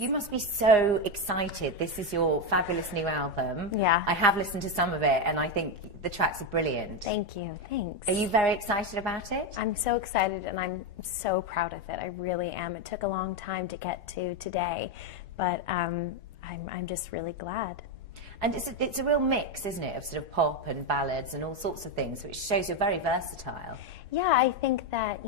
You must be so excited. This is your fabulous new album. Yeah. I have listened to some of it, and I think the tracks are brilliant. Thank you. Thanks. Are you very excited about it? I'm so excited, and I'm so proud of it. I really am. It took a long time to get to today, but I'm just really glad. And it's a real mix, isn't it, of sort of pop and ballads and all sorts of things, which shows you're very versatile. Yeah, I think that,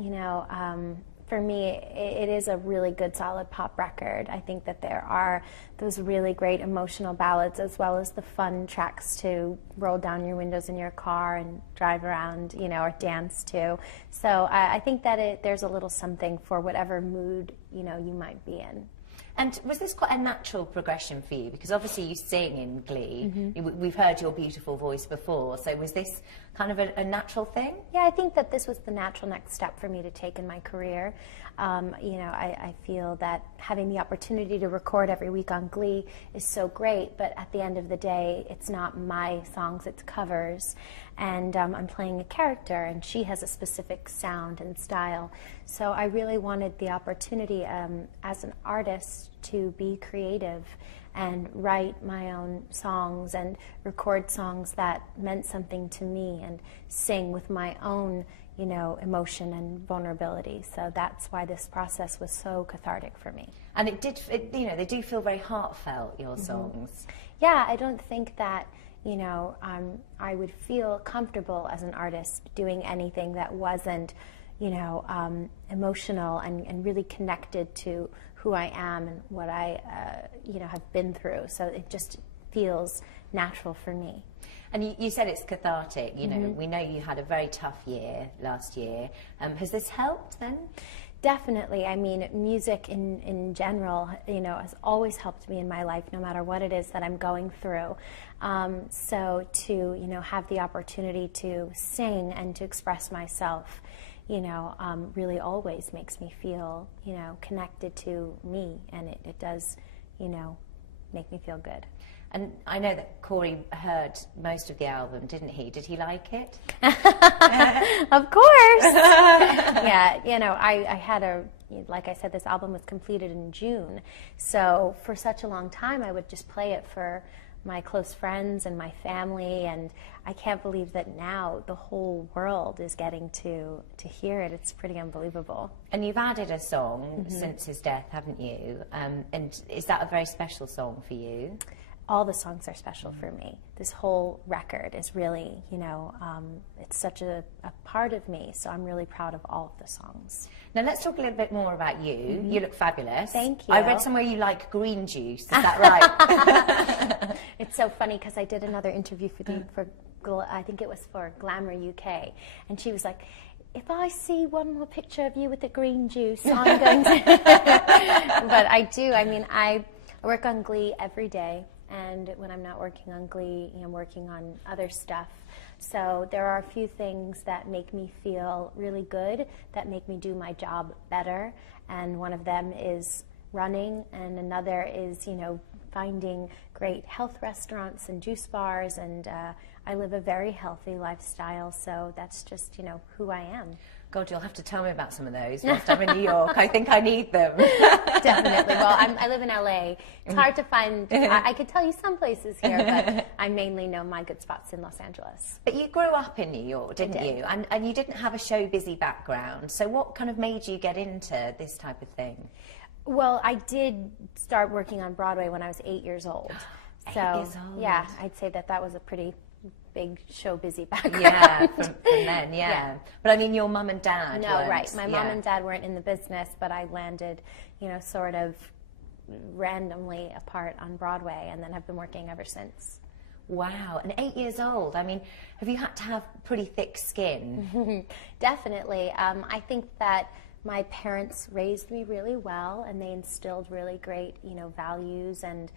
for me, it is a really good, solid pop record. I think that there are those really great emotional ballads as well as the fun tracks to roll down your windows in your car and drive around, or dance to. So I think that there's a little something for whatever mood, you might be in. And was this quite a natural progression for you? Because obviously you sing in Glee. Mm-hmm. We've heard your beautiful voice before. So was this kind of a natural thing? Yeah, I think that this was the natural next step for me to take in my career. I feel that having the opportunity to record every week on Glee is so great, but at the end of the day, it's not my songs, it's covers. And I'm playing a character, and she has a specific sound and style. So I really wanted the opportunity as an artist to be creative and write my own songs and record songs that meant something to me and sing with my own, emotion and vulnerability. So that's why this process was so cathartic for me. And they do feel very heartfelt, your songs. Yeah, I don't think that, I would feel comfortable as an artist doing anything that wasn't, emotional and really connected to who I am and what I, have been through. So it just feels natural for me. And you said it's cathartic. We know you had a very tough year last year. Has this helped then? Definitely. I mean, music in general, has always helped me in my life, no matter what it is that I'm going through. So to, have the opportunity to sing and to express myself, really always makes me feel, connected to me, and it does, make me feel good. And I know that Corey heard most of the album, didn't he? Did he like it? Of course. Yeah, I had like I said, this album was completed in June. So for such a long time, I would just play it for my close friends and my family, and I can't believe that now the whole world is getting to hear it. It's pretty unbelievable. And you've added a song since his death, haven't you? And is that a very special song for you? All the songs are special for me. This whole record is really, it's such a part of me, so I'm really proud of all of the songs. Now let's talk a little bit more about you. You look fabulous. Thank you. I read somewhere you like green juice, is that right? It's so funny because I did another interview for I think it was for Glamour UK, and she was like, if I see one more picture of you with the green juice, I'm going to... But I do. I mean, I work on Glee every day. And when I'm not working on Glee, I'm working on other stuff. So there are a few things that make me feel really good, that make me do my job better. And one of them is running, and another is, finding great health restaurants and juice bars. And I live a very healthy lifestyle, so that's just, who I am. God, you'll have to tell me about some of those whilst I'm in New York. I think I need them. Definitely. Well, I live in LA. It's hard to find. I could tell you some places here, but I mainly know my good spots in Los Angeles. But you grew up in New York, didn't you? And you didn't have a show-busy background. So what kind of made you get into this type of thing? Well, I did start working on Broadway when I was 8 years old. 8 years old. Yeah, I'd say that was a pretty big show busy background. Yeah, from then, yeah. But I mean, your mum and dad weren't, right. My mum and dad weren't in the business, but I landed, sort of randomly apart on Broadway, and then have been working ever since. Wow, and 8 years old. I mean, have you had to have pretty thick skin? Definitely. I think that my parents raised me really well, and they instilled really great, values and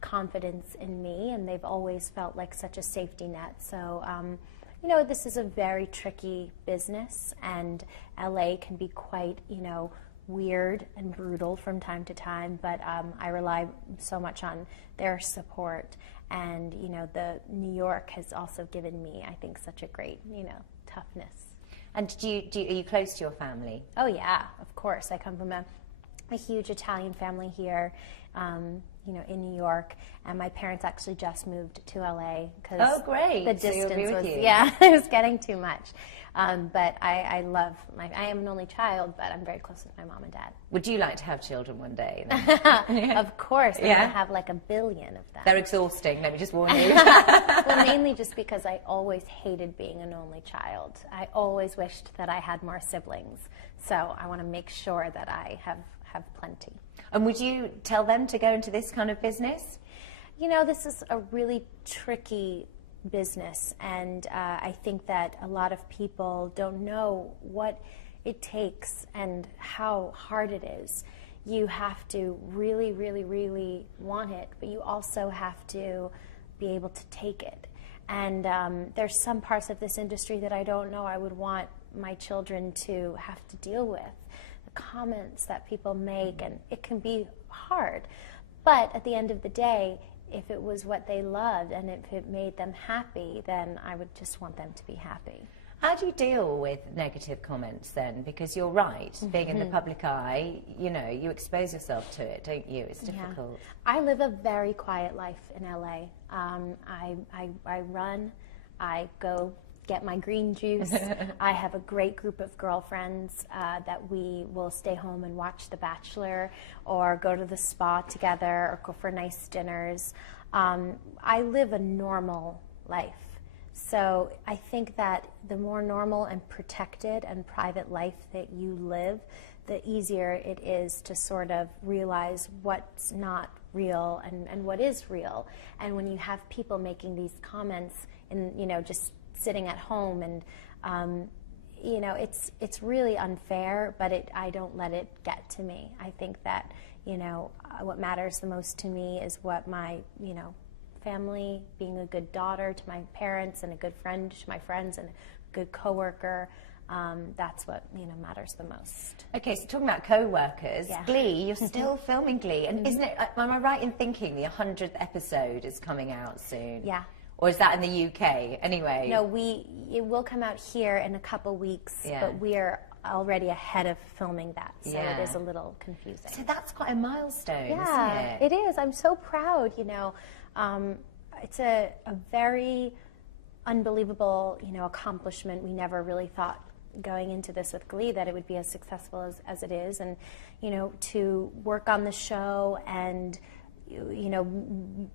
confidence in me, and they've always felt like such a safety net. So, this is a very tricky business, and LA can be quite, weird and brutal from time to time, but I rely so much on their support, and, the New York has also given me, I think, such a great, toughness. And are you close to your family? Oh yeah, of course. I come from a a huge Italian family here, you know, in New York, and my parents actually just moved to LA because the distance was, yeah, it was getting too much. But I love I am an only child, but I'm very close with my mom and dad. Would you like to have children one day? Of course, I'm gonna have like 1 billion of them. They're exhausting, let me just warn you. Well, mainly just because I always hated being an only child. I always wished that I had more siblings, so I want to make sure that I have plenty. And would you tell them to go into this kind of business? You know, this is a really tricky business, and I think that a lot of people don't know what it takes and how hard it is. You have to really, really, really want it, but you also have to be able to take it. And there's some parts of this industry that I don't know I would want my children to have to deal with. The comments that people make, and it can be hard. But at the end of the day, if it was what they loved and if it made them happy, then I would just want them to be happy. How do you deal with negative comments then? Because you're right, being in the public eye, you know, you expose yourself to it, don't you? It's difficult. Yeah. I live a very quiet life in LA. I run, I go get my green juice. I have a great group of girlfriends that we will stay home and watch The Bachelor or go to the spa together or go for nice dinners. I live a normal life. So I think that the more normal and protected and private life that you live, the easier it is to sort of realize what's not real and what is real. And when you have people making these comments and, you know, just sitting at home and, you know, it's really unfair, but I don't let it get to me. I think that, you know, what matters the most to me is what my, you know, family, being a good daughter to my parents and a good friend to my friends and a good coworker. That's what, you know, matters the most. Okay, so talking about co-workers, Glee, you're still filming Glee, and isn't it, am I right in thinking the 100th episode is coming out soon? Yeah. Or is that in the UK? Anyway. No, it will come out here in a couple weeks, but we are already ahead of filming that, so it is a little confusing. So that's quite a milestone, isn't it? It is. I'm so proud, you know. It's a very unbelievable, you know, accomplishment. We never really thought going into this with Glee that it would be as successful as it is, and, you know, to work on the show and, you know,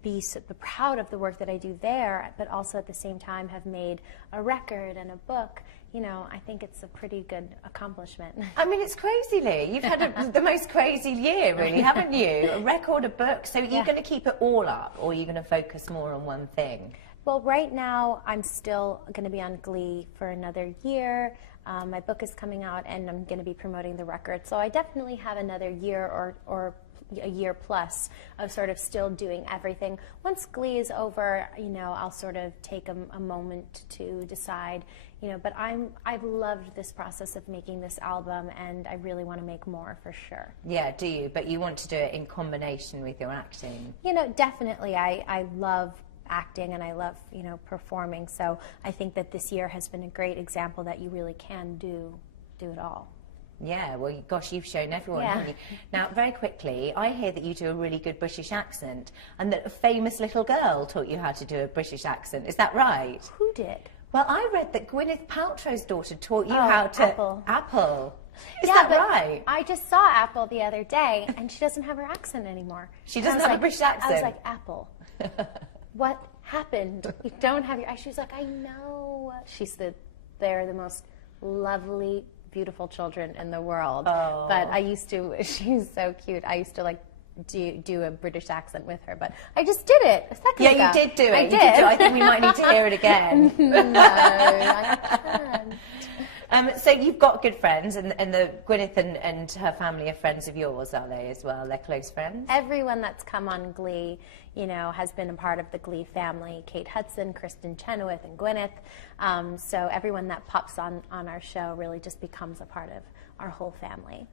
be so proud of the work that I do there, but also at the same time have made a record and a book. You know, I think it's a pretty good accomplishment. I mean, it's crazy, Lee. You've had the most crazy year, really, haven't you? A record, a book. So you're going to keep it all up, or are you going to focus more on one thing? Well, right now, I'm still going to be on Glee for another year. My book is coming out, and I'm going to be promoting the record. So I definitely have another year or a year plus of sort of still doing everything. Once Glee is over, you know, I'll sort of take a moment to decide, you know, but I've loved this process of making this album, and I really want to make more for sure. Yeah, do you? But you want to do it in combination with your acting? You know, definitely. I love acting and I love, you know, performing, so I think that this year has been a great example that you really can do it all. Yeah, well, gosh, you've shown everyone, haven't you? Now, very quickly, I hear that you do a really good British accent, and that a famous little girl taught you how to do a British accent. Is that right? Who did? Well, I read that Gwyneth Paltrow's daughter taught you how to... Apple. Is that right? I just saw Apple the other day, and she doesn't have her accent anymore. She doesn't have a British accent? I was like, Apple, what happened? You don't have your... She was like, I know. They're the most lovely, beautiful children in the world. Oh. But she's so cute. I used to like do a British accent with her, but I just did it a second ago. Yeah, you did do it. I did. I think we might need to hear it again. No, I can't. So you've got good friends, and the Gwyneth and her family are friends of yours, are they, as well? They're close friends? Everyone that's come on Glee, you know, has been a part of the Glee family. Kate Hudson, Kristen Chenoweth, and Gwyneth. So everyone that pops on our show really just becomes a part of our whole family.